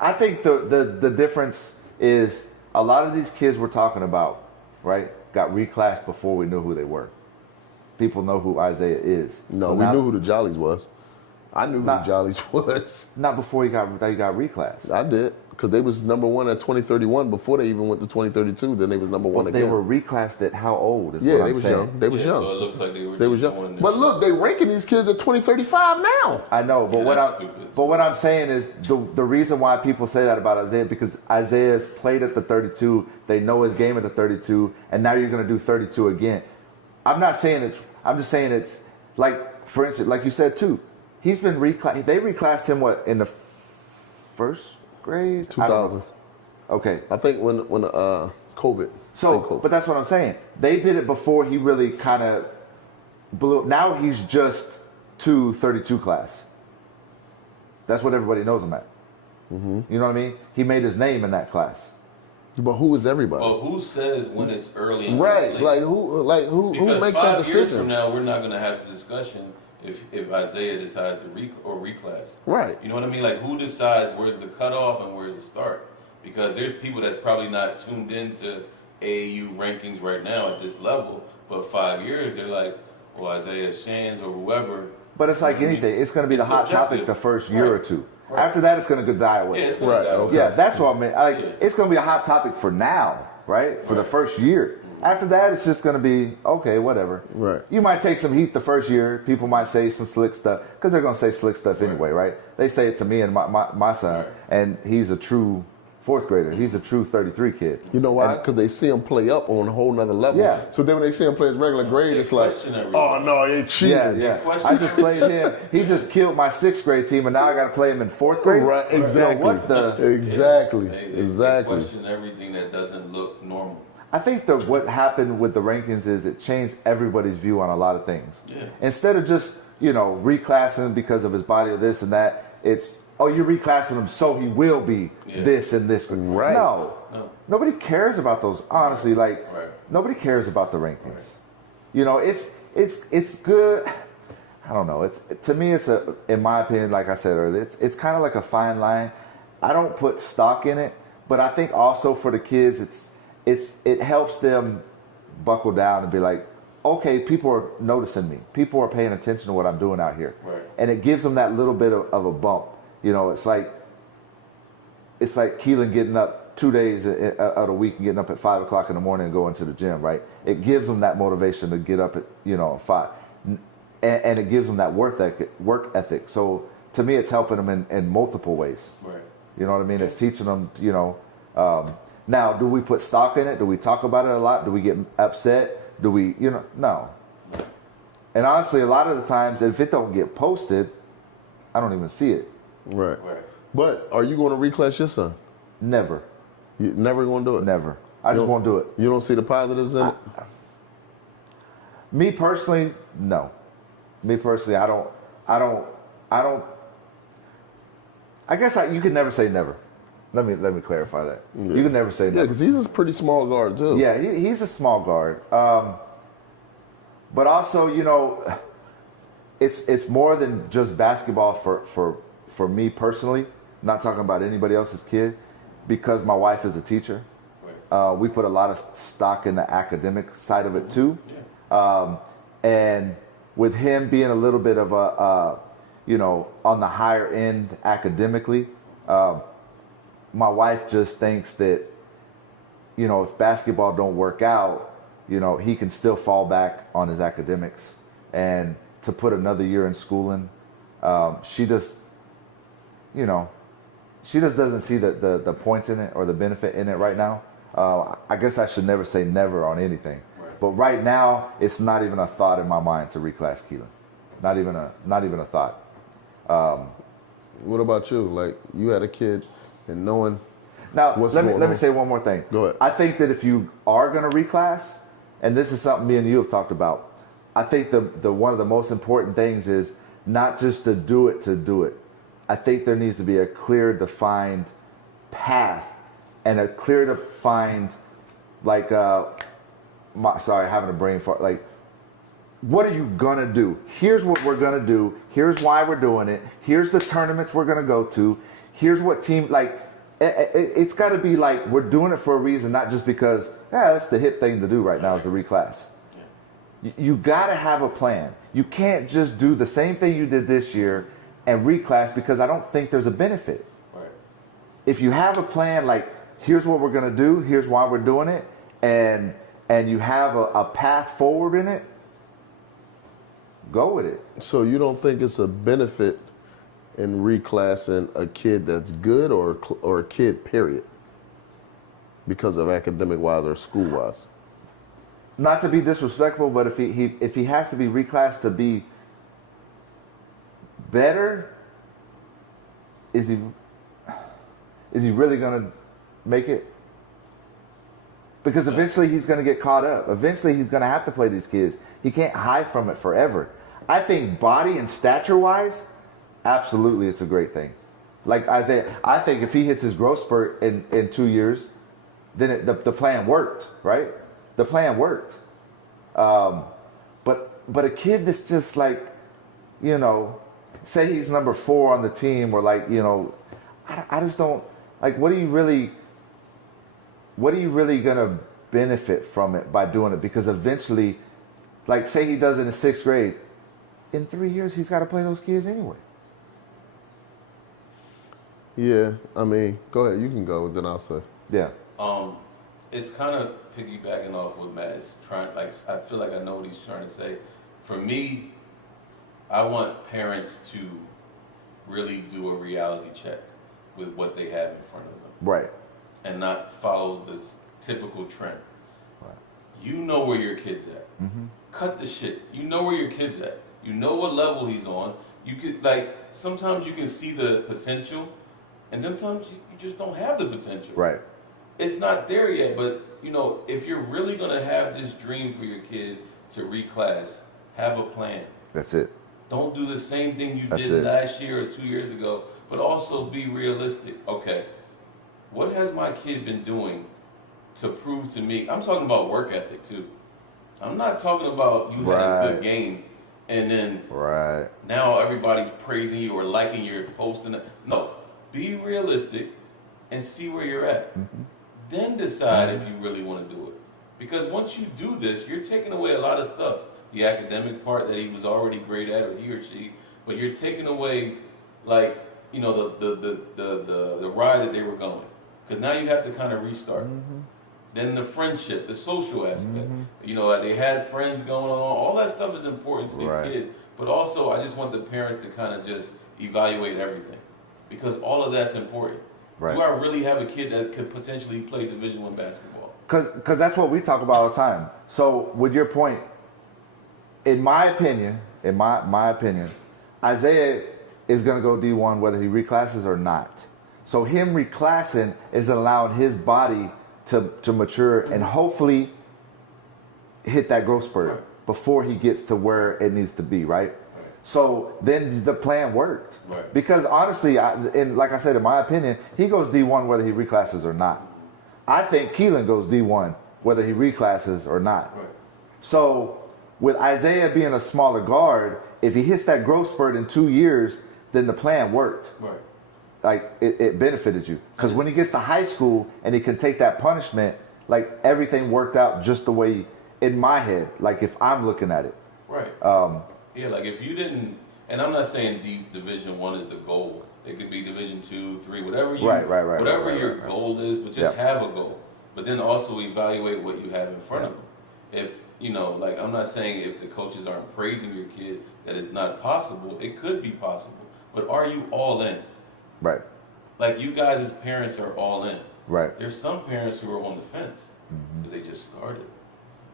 I think the difference is a lot of these kids we're talking about, right, got reclassed before we knew who they were. People know who Isaiah is. No, so we knew who the Jollies was. I knew who the Jollies was. Not before he got reclassed. I did, because they was number 1 at 2031 before they even went to 2032. Then they was number 1 again. They were reclassed at how old? Yeah, they was young. They was young. So it looks like they were young. But look, they ranking these kids at 2035 now. I know, but what I'm saying is the reason why people say that about Isaiah because Isaiah's played at the 32. They know his game at the 32, and now you're going to do 32 again. I'm not saying it's. I'm just saying it's like, for instance, like you said too. He's been reclassed. They reclassed him in the first grade? 2000. Okay. I think when COVID. But that's what I'm saying. They did it before he really kind of blew up. Now he's just 232 class. That's what everybody knows him at. Mm-hmm. You know what I mean? He made his name in that class. But who is everybody? Well, who says when it's early and right? late? Who because makes 5 that decision? years from now, we're not going to have the discussion if Isaiah decides to reclass. Right. You know what I mean? Like, who decides where's the cutoff and where's the start? Because there's people that's probably not tuned into AAU rankings right now at this level, but 5 years they're like, well, Isaiah Shands or whoever. But it's like anything. It's going to be the hot topic the first year or two. Right. After that, it's going to die away. Yeah, it's going to die away. Yeah, that's what I mean. It's going to be a hot topic for now, right? For the first year. After that, it's just going to be, okay, whatever. Right. You might take some heat the first year. People might say some slick stuff, because they're going to say slick stuff anyway, right? They say it to me and my son, and he's a true 4th grader. He's a true 33 kid. You know why? Because they see him play up on a whole nother level. Yeah. So then when they see him play his regular grade, it's like, oh, no, he cheated. Yeah. I just played him. He just killed my 6th grade team, and now I got to play him in 4th grade? Right, exactly. What the? Exactly. They question everything that doesn't look normal. I think that what happened with the rankings is it changed everybody's view on a lot of things. Yeah. Instead of just, reclassing him because of his body or this and that, it's, oh, you're reclassing him so he will be this and this. Right. No. Nobody cares about those. Honestly, nobody cares about the rankings. It's good. I don't know. To me, in my opinion, like I said earlier, it's kind of like a fine line. I don't put stock in it, but I think also for the kids, it helps them buckle down and be like, okay, people are noticing me. People are paying attention to what I'm doing out here. Right. And it gives them that little bit of a bump. You know, it's like Keelan getting up 2 days out of the week and getting up at 5 o'clock in the morning and going to the gym, right? It gives them that motivation to get up at, 5. And it gives them that work ethic. So to me, it's helping them in multiple ways. Right. You know what I mean? It's teaching them, now, do we put stock in it? Do we talk about it a lot? Do we get upset? Do we, no. And honestly, a lot of the times, if it don't get posted, I don't even see it. Right. But are you going to reclass your son? Never. You never going to do it? Never. I just won't do it. You don't see the positives in it? Me personally, no. Me personally, I don't. I guess you could never say never. Let me clarify that. Yeah. You can never say never. Yeah, because he's a pretty small guard too. Yeah, he's a small guard. But also, it's more than just basketball for me personally. Not talking about anybody else's kid, because my wife is a teacher. Right. We put a lot of stock in the academic side of it too. Yeah. And with him being a little bit of a on the higher end academically, my wife just thinks that, if basketball don't work out, he can still fall back on his academics. And to put another year in schooling, she just doesn't see the point in it or the benefit in it right now. I guess I should never say never on anything. Right. But right now, it's not even a thought in my mind to reclass Keelan. Not even a thought. What about you? Like, you had a kid and knowing. Now, let me say one more thing. Go ahead. I think that if you are going to reclass, and this is something me and you have talked about, I think the one of the most important things is not just to do it. I think there needs to be a clear, defined path and a clear, defined, having a brain fart. Like, what are you gonna do? Here's what we're gonna do. Here's why we're doing it. Here's the tournaments we're gonna go to. Here's what team, it's got to be like we're doing it for a reason, not just because that's the hip thing to do right now is to reclass. Yeah. You got to have a plan. You can't just do the same thing you did this year and reclass, because I don't think there's a benefit. Right. If you have a plan, like, here's what we're going to do, here's why we're doing it, and you have a path forward in it, go with it. So you don't think it's a benefit in reclassing a kid that's good or a kid, period, because of academic wise or school wise? Not to be disrespectful, but if he has to be reclassed to be better, is he really going to make it? Because eventually he's going to get caught up. Eventually he's going to have to play these kids. He can't hide from it forever. I think body and stature wise, absolutely, it's a great thing. Like Isaiah, I think if he hits his growth spurt in 2 years, then the plan worked, right? The plan worked. But a kid that's just like, say he's number 4 on the team, or I just don't, like, what are you really gonna benefit from it by doing it? Because eventually, like, say he does it in 6th grade, in 3 years he's got to play those kids anyway. Yeah, I mean, go ahead. You can go, then I'll say. Yeah. It's kind of piggybacking off what Matt is trying. Like, I feel like I know what he's trying to say. For me, I want parents to really do a reality check with what they have in front of them. Right. And not follow this typical trend. Right. You know where your kid's at. Mm-hmm. Cut the shit. You know where your kid's at. You know what level he's on. You could, sometimes you can see the potential, and then sometimes you just don't have the potential. Right. It's not there yet, but if you're really gonna have this dream for your kid to reclass, have a plan. That's it. Don't do the same thing you did last year or 2 years ago, but also be realistic. Okay, what has my kid been doing to prove to me? I'm talking about work ethic too. I'm not talking about you had a good game and then now everybody's praising you or liking your post. No, be realistic and see where you're at. Mm-hmm. Then decide if you really want to do it. Because once you do this, you're taking away a lot of stuff. The academic part that he was already great at, or he or she, but you're taking away, like, you know, the ride that they were going. Because now you have to kind of restart. Then the friendship, the social aspect. You know, they had friends going on. All that stuff is important to these kids. But also, I just want the parents to kind of just evaluate everything. Because all of that's important. Do I really have a kid that could potentially play Division I basketball? Because that's what we talk about all the time. So with your point, in my opinion, Isaiah is going to go D1 whether he reclasses or not. So him reclassing is allowing his body to mature and hopefully hit that growth spurt before he gets to where it needs to be, right? So then the plan worked. Because honestly, and like I said, in my opinion, he goes D1 whether he reclasses or not. I think Keelan goes D1 whether he reclasses or not. So with Isaiah being a smaller guard, if he hits that growth spurt in 2 years, then the plan worked. Like it benefited you. Because when he gets to high school and he can take that punishment, like everything worked out just the way in my head, like if I'm looking at it. Yeah, like if you didn't, and I'm not saying Division I is the goal. It could be Division II, III, whatever you, whatever your goal is, but just have a goal. But then also evaluate what you have in front of them. If, you know, like I'm not saying if the coaches aren't praising your kid that it's not possible, it could be possible. But are you all in? Like you guys as parents are all in. There's some parents who are on the fence because they just started.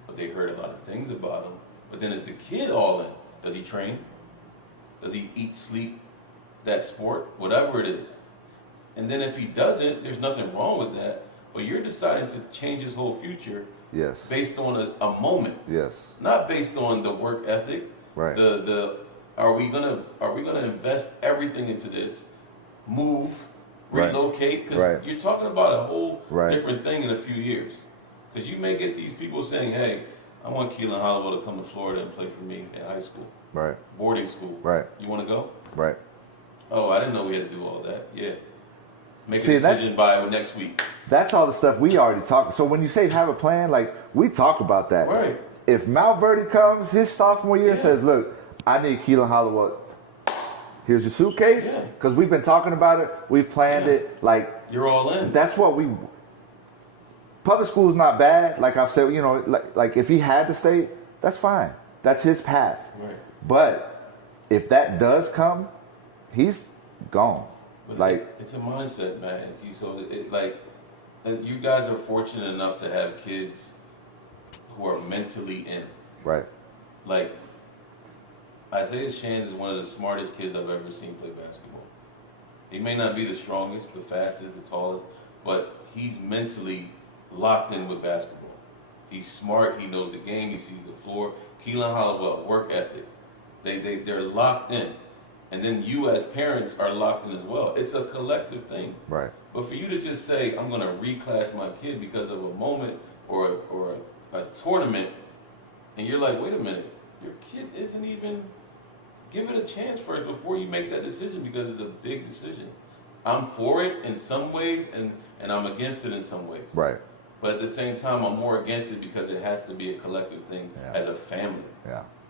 But they heard a lot of things about him. But then is the kid all in? Does he train? Does he eat, sleep, that sport, whatever it is? And then if he doesn't, there's nothing wrong with that. But you're deciding to change his whole future based on a moment. Not based on the work ethic. Are we gonna invest everything into this? Move, relocate? Because you're talking about a whole different thing in a few years. Because you may get these people saying, hey, I want Keelan Hollowell to come to Florida and play for me in high school. Boarding school. You want to go? Oh, I didn't know we had to do all that. Yeah. Make a decision by next week. That's all the stuff we already talked. So when you say have a plan, like we talk about that. If Mount Verde comes his sophomore year and says, look, I need Keelan Hollowell. Here's your suitcase. Because we've been talking about it. We've planned it. Like you're all in. That's what we... Public school is not bad. Like I've said, you know, like if he had to stay, that's fine. That's his path. But if that does come, he's gone. But like it's a mindset, man. So and you guys are fortunate enough to have kids who are mentally in. Like Isaiah Shands is one of the smartest kids I've ever seen play basketball. He may not be the strongest, the fastest, the tallest, but he's mentally locked in with basketball. He's smart. He knows the game. He sees the floor. Keelan Hollowell, work ethic. They're locked in. And then you as parents are locked in as well. It's a collective thing. But for you to just say, I'm going to reclass my kid because of a moment or a tournament, and you're like, wait a minute, your kid isn't even... Give it a chance first before you make that decision because it's a big decision. I'm for it in some ways and I'm against it in some ways. But at the same time, I'm more against it because it has to be a collective thing as a family.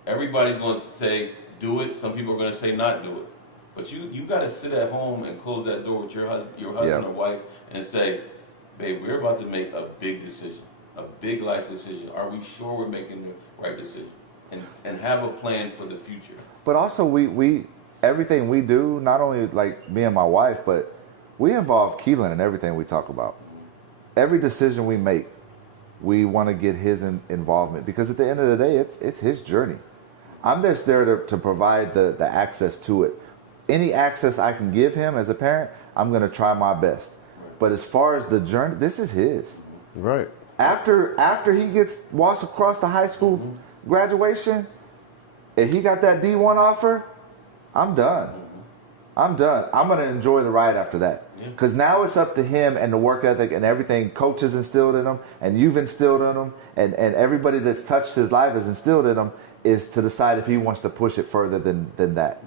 Everybody's going to say, do it. Some people are going to say, not do it. But you got to sit at home and close that door with your husband or wife and say, babe, we're about to make a big decision, a big life decision. Are we sure we're making the right decision? And have a plan for the future. But also, we everything we do, not only like me and my wife, but we involve Keelan in everything we talk about. Every decision we make, we want to get his involvement because at the end of the day, it's his journey. I'm just there to provide the access to it. Any access I can give him as a parent, I'm going to try my best. But as far as the journey, this is his. After he gets walks across the high school graduation, and he got that D1 offer, I'm done. I'm done. I'm going to enjoy the ride after that. Because now it's up to him and the work ethic and everything coaches instilled in him and you've instilled in him and everybody that's touched his life has instilled in him is to decide if he wants to push it further than that.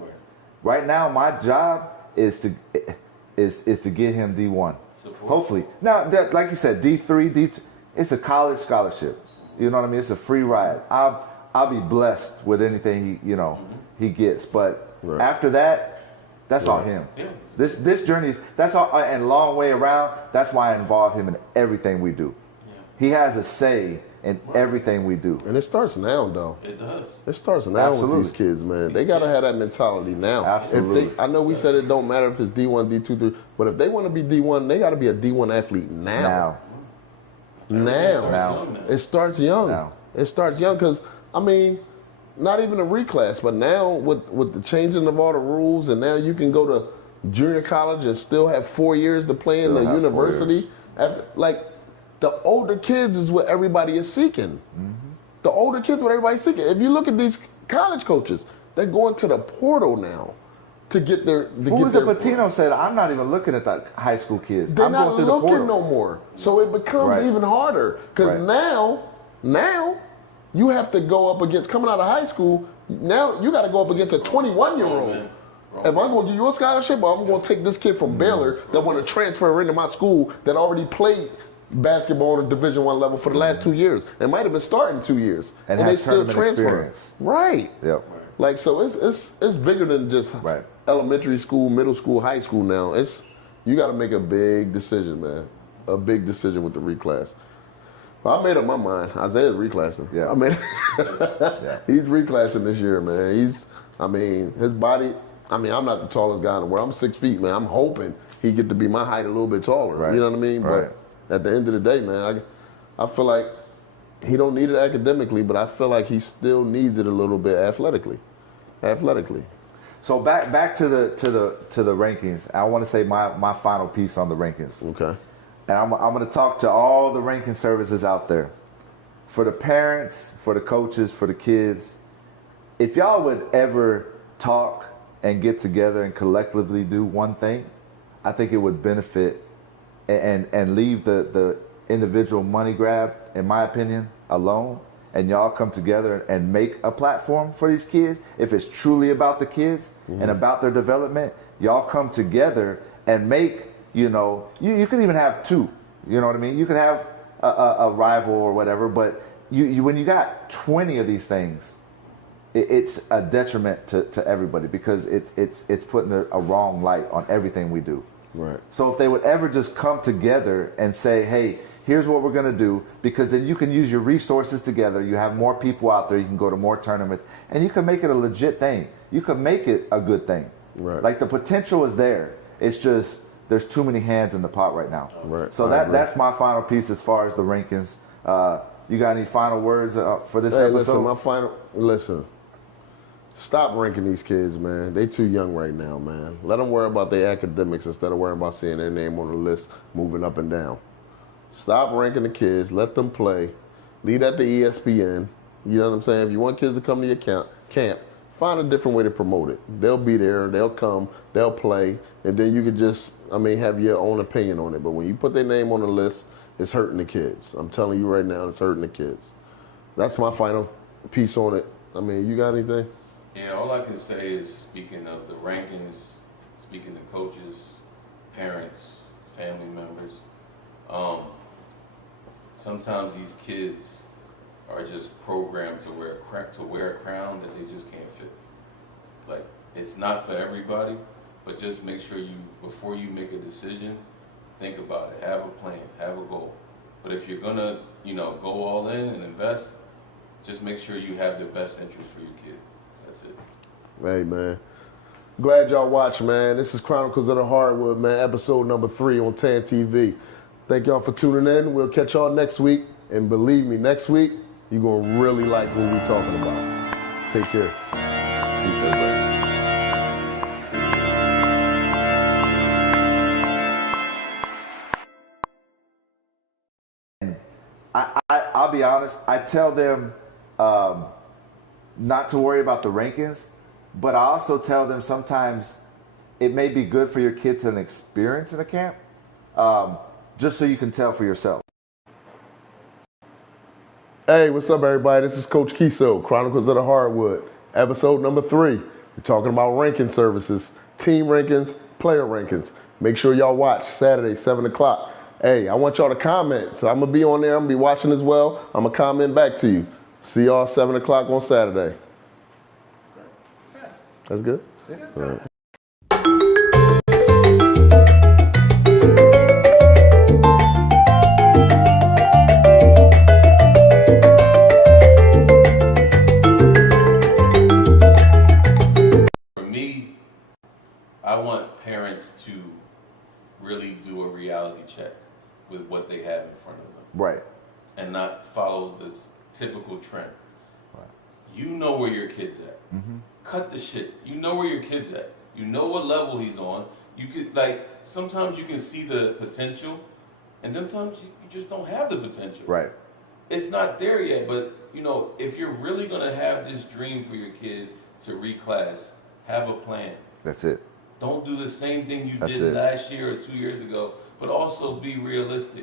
Right now, my job is to get him D1. Hopefully. Now, like you said, D3, D2, it's a college scholarship. You know what I mean? It's a free ride. I'll be blessed with anything he gets. But after that, that's all him. Yeah. This journey that's all, and long way around. That's why I involve him in everything we do. Yeah. He has a say in everything we do. And it starts now, though. It does. It starts now Absolutely. with these kids, man. They got to have that mentality now. Absolutely. I know we said it don't matter if it's D1, D2, 3, but if they want to be D1, they got to be a D1 athlete now. It starts young. Now. It starts young because, I mean, not even a reclass, but now with the changing of all the rules, and now you can go to junior college and still have 4 years to play in the university. The older kids is what everybody is seeking. The older kids, what everybody's seeking. If you look at these college coaches, they're going to the portal now to get their. Patino said, "I'm not even looking at the high school kids. They're I'm not going through the looking portal." no more. So it becomes even harder because now you have to go up against coming out of high school. Now you got to go up against a 21-year-old. Am I going to give you a scholarship, or I'm going to take this kid from Baylor that want to transfer into my school that already played basketball on a Division I level for the last 2 years? It might have been starting 2 years, and they still transfer. Experience. Right. Yep. Like, so it's bigger than just elementary school, middle school, high school now. You got to make a big decision, man. A big decision with the reclass. But I made up my mind. Isaiah's reclassing. Yeah. I mean, he's reclassing this year, man. His body. I mean, I'm not the tallest guy in the world. I'm 6 feet, man. I'm hoping he get to be my height a little bit taller. Right. You know what I mean? Right. But at the end of the day, man, I feel like he don't need it academically, but I feel like he still needs it a little bit athletically. So back to the rankings. I want to say my final piece on the rankings. Okay. And I'm going to talk to all the ranking services out there. For the parents, for the coaches, for the kids, if y'all would ever talk and get together and collectively do one thing, I think it would benefit and leave the individual money grab, in my opinion, alone, and y'all come together and make a platform for these kids. If it's truly about the kids and about their development, y'all come together and make, you could even have two, you know what I mean? You could have a rival or whatever, but when you got 20 of these things, it's a detriment to everybody because it's putting a wrong light on everything we do. Right. So if they would ever just come together and say, hey, here's what we're going to do, because then you can use your resources together. You have more people out there. You can go to more tournaments, and you can make it a legit thing. You can make it a good thing. Right. Like the potential is there. It's just there's too many hands in the pot right now. Right. So that's my final piece as far as the rankings. You got any final words for this episode? Listen. Stop ranking these kids, man. They too young right now, man. Let them worry about their academics instead of worrying about seeing their name on the list moving up and down. Stop ranking the kids. Let them play. Leave that to ESPN. You know what I'm saying? If you want kids to come to your camp, find a different way to promote it. They'll be there. They'll come. They'll play. And then you can just, have your own opinion on it. But when you put their name on the list, it's hurting the kids. I'm telling you right now, it's hurting the kids. That's my final piece on it. You got anything? Yeah, all I can say is, speaking of the rankings, speaking to coaches, parents, family members, sometimes these kids are just programmed to wear a crown that they just can't fit. Like, it's not for everybody, but just make sure before you make a decision, think about it. Have a plan, have a goal. But if you're gonna, go all in and invest, just make sure you have the best interest for your kid. That's it. Hey, man. Glad y'all watched, man. This is Chronicles of the Hardwood, man. Episode number 3 on TAAN TV. Thank y'all for tuning in. We'll catch y'all next week. And believe me, next week, you're going to really like what we're talking about. Take care. Peace, everybody. I'll be honest, I tell them not to worry about the rankings, but I also tell them sometimes it may be good for your kid to experience in a camp, just so you can tell for yourself. Hey, what's up, everybody? This is Coach Keso, Chronicles of the Hardwood, episode number 3. We're talking about ranking services, team rankings, player rankings. Make sure y'all watch Saturday, 7 o'clock Hey, I want y'all to comment. So I'm going to be on there. I'm going to be watching as well. I'm going to comment back to you. See y'all 7 o'clock on Saturday. That's good? Yeah. All right. For me, I want parents to really do a reality check with what they have in front of them. Right. And not follow this typical trend. Right. You know where your kid's at. Mm-hmm. Cut the shit. You know where your kid's at. You know what level he's on. You could, like, sometimes you can see the potential, and then sometimes you just don't have the potential. Right. It's not there yet, but, you know, if you're really going to have this dream for your kid to reclass, have a plan. That's it. Don't do the same thing you did last year or 2 years ago, but also be realistic.